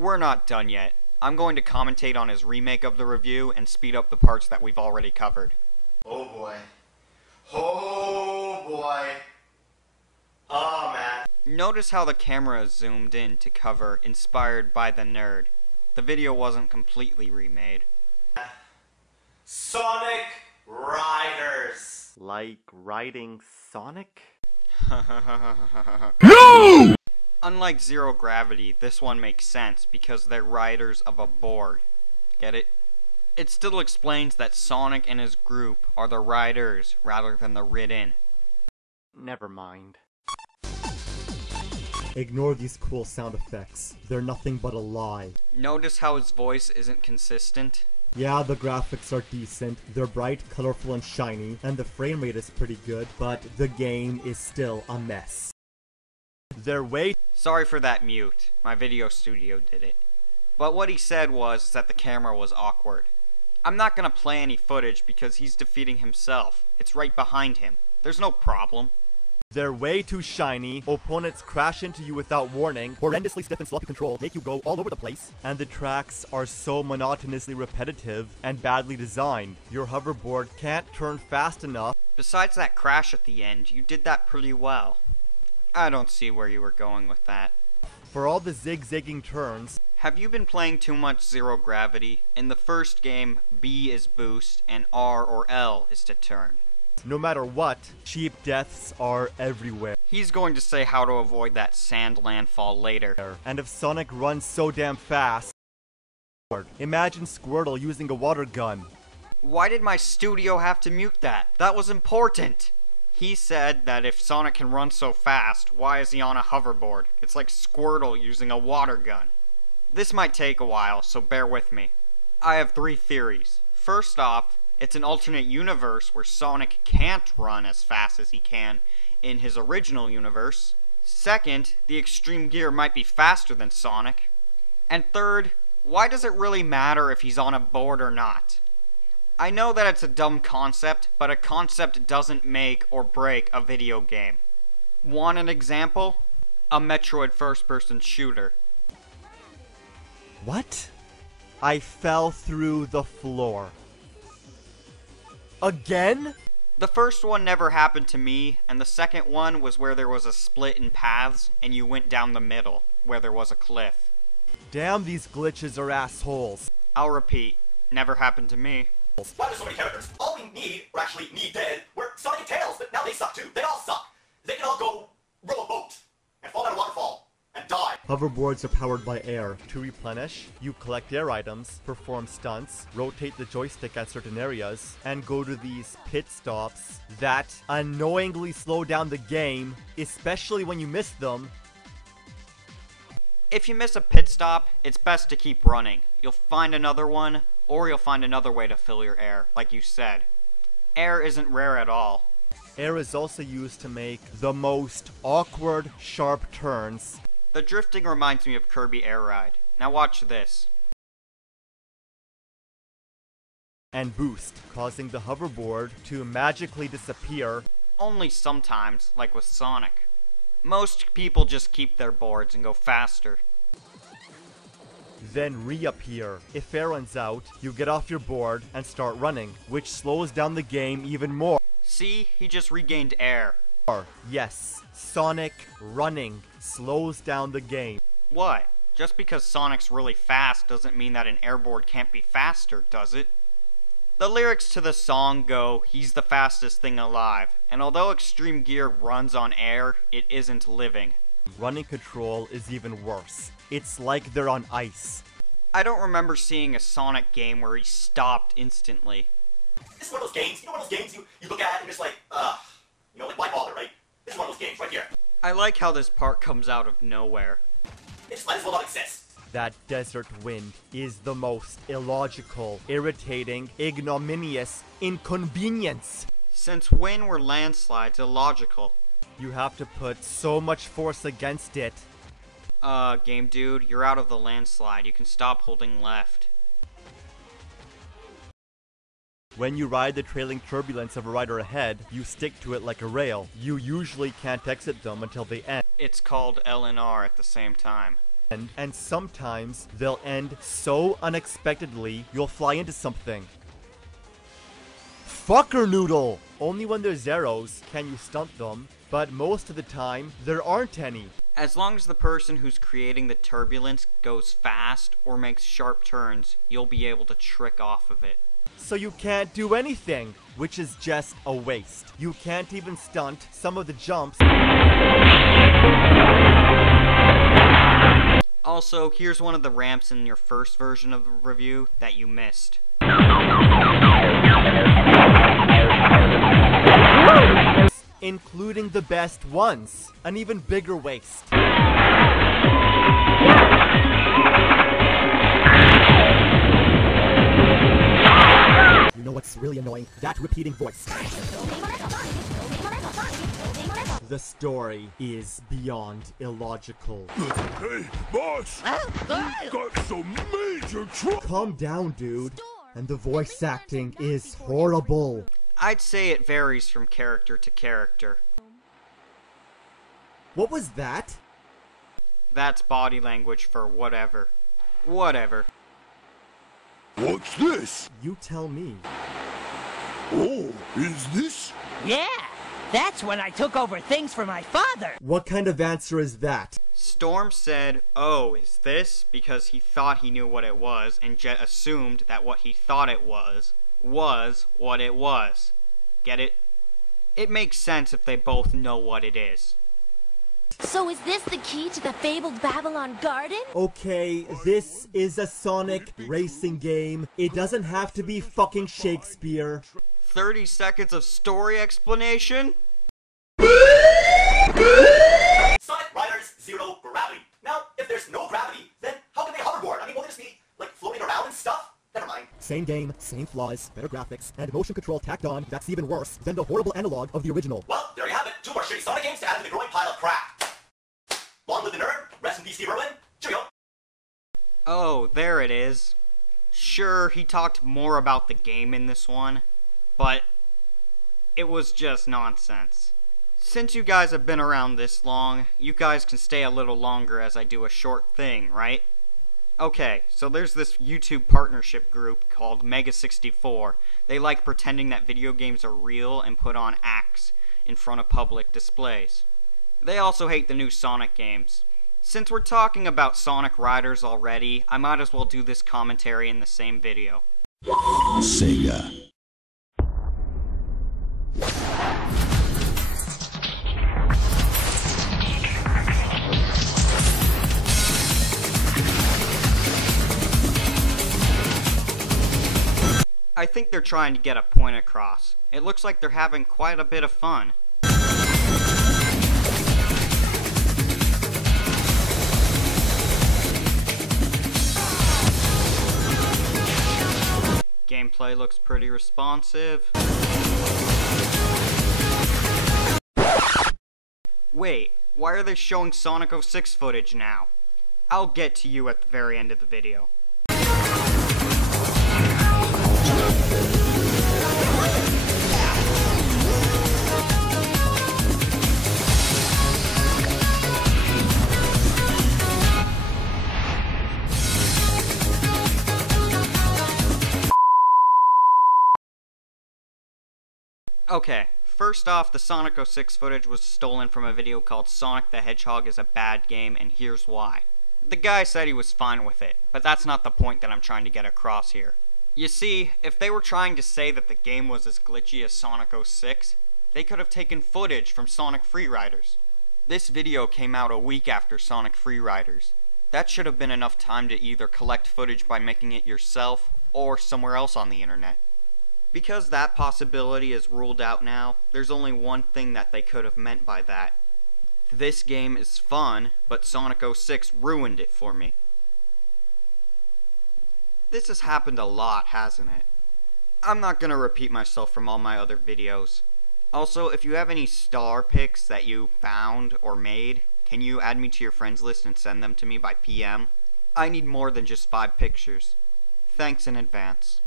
We're not done yet. I'm going to commentate on his remake of the review and speed up the parts that we've already covered. Oh boy. Oh boy. Oh man. Notice how the camera is zoomed in to cover Inspired by the Nerd. The video wasn't completely remade. Sonic Riders. Like riding Sonic? No! Unlike Zero Gravity, this one makes sense because they're riders of a board. Get it? It still explains that Sonic and his group are the riders rather than the ridden. Never mind. Ignore these cool sound effects. They're nothing but a lie. Notice how his voice isn't consistent? Yeah, the graphics are decent, they're bright, colorful, and shiny, and the frame rate is pretty good, but the game is still a mess. They're way... Sorry for that mute. My video studio did it. But what he said was that the camera was awkward. I'm not gonna play any footage because he's defeating himself. It's right behind him. There's no problem. They're way too shiny, opponents crash into you without warning, horrendously stiff and sloppy control make you go all over the place, and the tracks are so monotonously repetitive and badly designed. Your hoverboard can't turn fast enough. Besides that crash at the end, you did that pretty well. I don't see where you were going with that. For all the zigzagging turns. Have you been playing too much Zero Gravity? In the first game, B is boost and R or L is to turn. No matter what, cheap deaths are everywhere. He's going to say how to avoid that sand landfall later. And if Sonic runs so damn fast... Imagine Squirtle using a water gun. Why did my studio have to mute that? That was important! He said that if Sonic can run so fast, why is he on a hoverboard? It's like Squirtle using a water gun. This might take a while, so bear with me. I have 3 theories. First off, it's an alternate universe where Sonic can't run as fast as he can in his original universe. Second, the Extreme Gear might be faster than Sonic. And third, why does it really matter if he's on a board or not? I know that it's a dumb concept, but a concept doesn't make or break a video game. Want an example? A Metroid first-person shooter. What? I fell through the floor. Again? The first one never happened to me, and the second one was where there was a split in paths, and you went down the middle, where there was a cliff. Damn, these glitches are assholes. I'll repeat, never happened to me. Why are there so many characters? All we need, or actually need dead, were Sonic and Tails, but now they suck too. They all suck. They can all go row a boat, and fall down a waterfall, and die. Hoverboards are powered by air. To replenish, you collect air items, perform stunts, rotate the joystick at certain areas, and go to these pit stops that annoyingly slow down the game, especially when you miss them. If you miss a pit stop, it's best to keep running. You'll find another one, or you'll find another way to fill your air, like you said. Air isn't rare at all. Air is also used to make the most awkward, sharp turns. The drifting reminds me of Kirby Air Ride. Now watch this. And boost, causing the hoverboard to magically disappear. Only sometimes, like with Sonic. Most people just keep their boards and go faster. Then reappear. If air runs out, you get off your board and start running, which slows down the game even more. See, he just regained air. Yes, Sonic running slows down the game. What? Just because Sonic's really fast doesn't mean that an airboard can't be faster, does it? The lyrics to the song go, "He's the fastest thing alive," and although Extreme Gear runs on air, it isn't living. Running control is even worse. It's like they're on ice. I don't remember seeing a Sonic game where he stopped instantly. This is one of those games, one of those games you look at and just like, like why bother, right? This is one of those games right here. I like how this part comes out of nowhere. It just might as well not exist. That desert wind is the most illogical, irritating, ignominious inconvenience. Since when were landslides illogical? You have to put so much force against it. Game dude, you're out of the landslide. You can stop holding left. When you ride the trailing turbulence of a rider ahead, you stick to it like a rail. You usually can't exit them until they end. It's called L and R at the same time. and sometimes they'll end so unexpectedly you'll fly into something. Fucker noodle! Only when there's arrows can you stunt them, but most of the time there aren't any. As long as the person who's creating the turbulence goes fast or makes sharp turns, you'll be able to trick off of it. So you can't do anything, which is just a waste. You can't even stunt some of the jumps. Also, here's one of the ramps in your first version of the review that you missed. Including the best ones. An even bigger waste. You know what's really annoying? That repeating voice. The story is beyond illogical. Hey, boss! Got some major trouble! Calm down, dude. And the voice acting is horrible. I'd say it varies from character to character. What was that? That's body language for whatever. Whatever. What's this? You tell me. Oh, is this? Yeah, that's when I took over things for my father. What kind of answer is that? Storm said, "Oh, is this?" because he thought he knew what it was, and Jet assumed that what he thought it was what it was. Get it? It makes sense if they both know what it is. So is this the key to the fabled Babylon Garden? Okay, this is a Sonic racing game. It doesn't have to be fucking Shakespeare. 30 seconds of story explanation? Sonic Riders Zero Gravity. Now, if there's no gravity, then how can they hoverboard? I mean, won't they just be, like, floating around and stuff? Never mind. Same game, same flaws, better graphics, and motion control tacked on that's even worse than the horrible analog of the original. Well, there you have it. 2 more shitty Sonic games to add to the growing pile of crap. Long live the nerd. Rest in peace, Steve Irwin. Cheerio. Oh, there it is. Sure, he talked more about the game in this one, but it was just nonsense. Since you guys have been around this long, you guys can stay a little longer as I do a short thing, right? Okay, so there's this YouTube partnership group called Mega64. They like pretending that video games are real and put on acts in front of public displays. They also hate the new Sonic games. Since we're talking about Sonic Riders already, I might as well do this commentary in the same video. Sega. I think they're trying to get a point across. It looks like they're having quite a bit of fun. Gameplay looks pretty responsive. Wait, why are they showing Sonic 06 footage now? I'll get to you at the very end of the video. Okay, first off, the Sonic 06 footage was stolen from a video called Sonic the Hedgehog is a Bad Game, and here's why. The guy said he was fine with it, but that's not the point that I'm trying to get across here. You see, if they were trying to say that the game was as glitchy as Sonic 06, they could have taken footage from Sonic Free Riders. This video came out a week after Sonic Free Riders. That should have been enough time to either collect footage by making it yourself, or somewhere else on the internet. Because that possibility is ruled out now, there's only one thing that they could have meant by that. This game is fun, but Sonic 06 ruined it for me. This has happened a lot, hasn't it? I'm not gonna repeat myself from all my other videos. Also, if you have any star pics that you found or made, can you add me to your friends list and send them to me by PM? I need more than just 5 pictures. Thanks in advance.